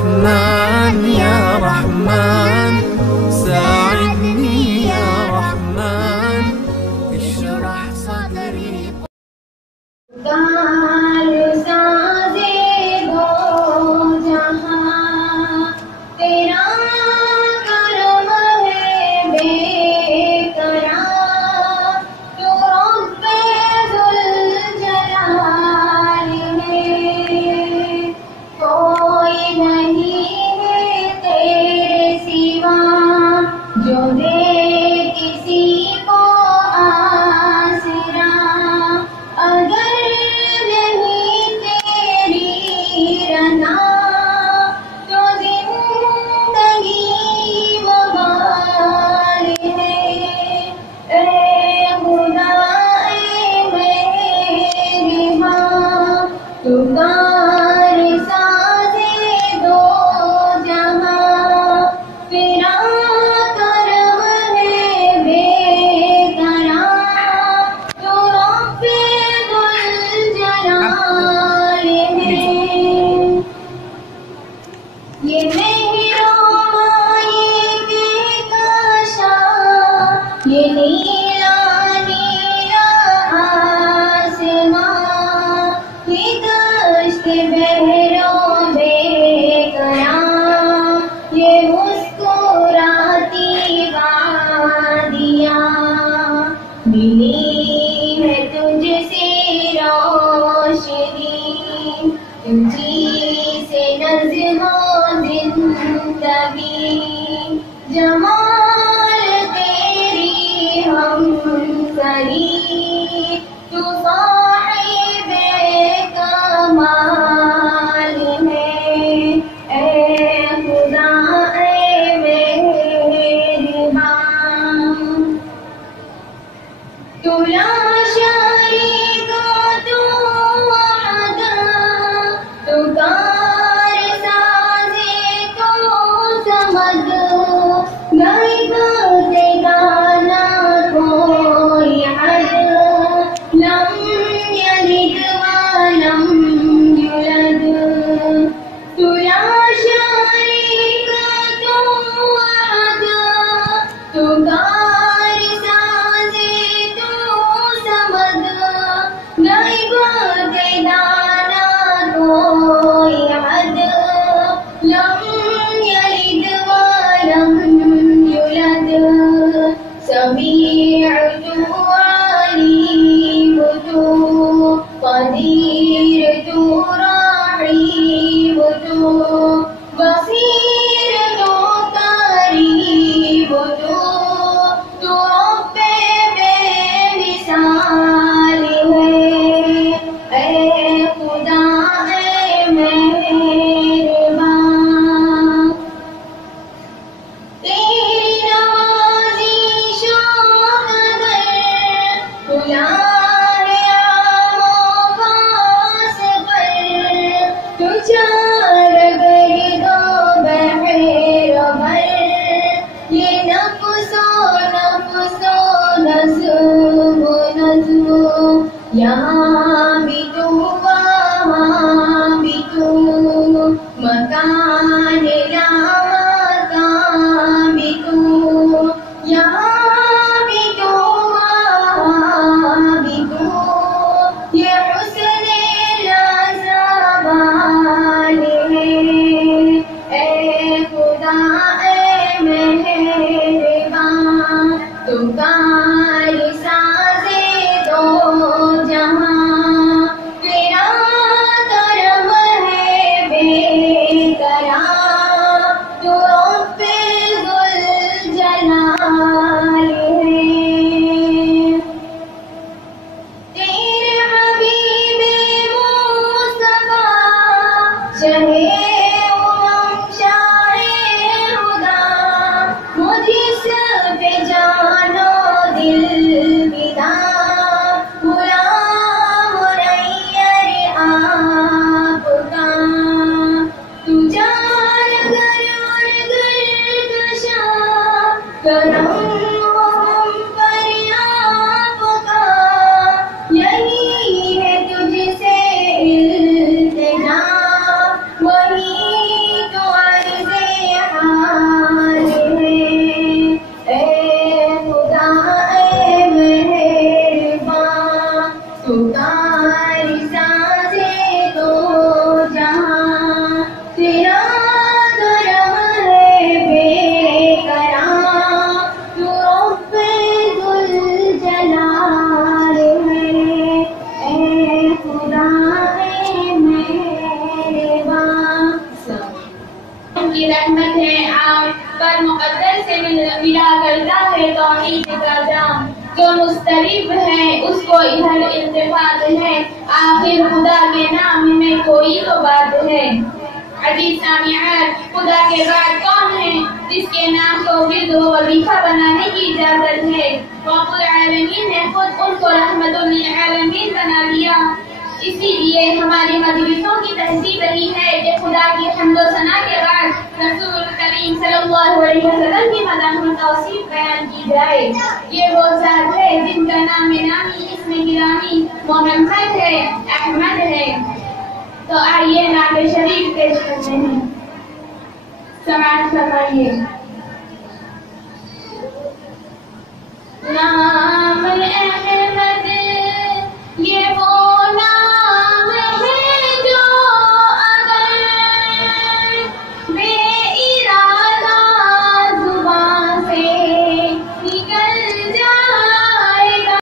رحمن يا رحمن ساعدني يا رحمن اشرح صدري جمال تیری ہم سری تو صاحب کمال ہے اے خدا اے مہربان تو لا شریک تو وحد تو سمیع تو علیم تو قدیر تو رحیم تو بصیر تو قریب تو رب بے مثال ہے اے خدا اے مہربان یہاں بھی تو وہاں بھی تو مکان لا مکان بھی تو یہاں بھی تو وہاں بھی تو یہ حسن لازوال ہے اے خدا اے مہربان تو کار سازے دو جہاں تیرا کرم ہے بے قرار کی رحمت ہے عام پر مقدر سے ملا کرتا ہے توحید کا جام جو مسترب ہے اس کو ادھر التفات ہے آخر خدا کے نام میں کوئی تو بات ہے عزیز سامعین خدا کے بعد کون ہے جس کے نام کو ورد و وظیفہ بنانے کی اجازت ہے رب العالمین نے خود ان کو رحمت للعالمین بنا دیا اسی لیے ہماری مجلسوں کی تہذیب رہی ہے کہ خدا کی حمد و ثنا کے بعد رسول کریم صلی اللہ علیہ وسلم کی مدح و توصیف بیان کی جائے یہ وہ ذات ہے جن کا نام نامی اسم گرامی محمد ہے احمد ہے تو آئیے نعت شریف پیش کرتے ہیں سماعت فرمائیے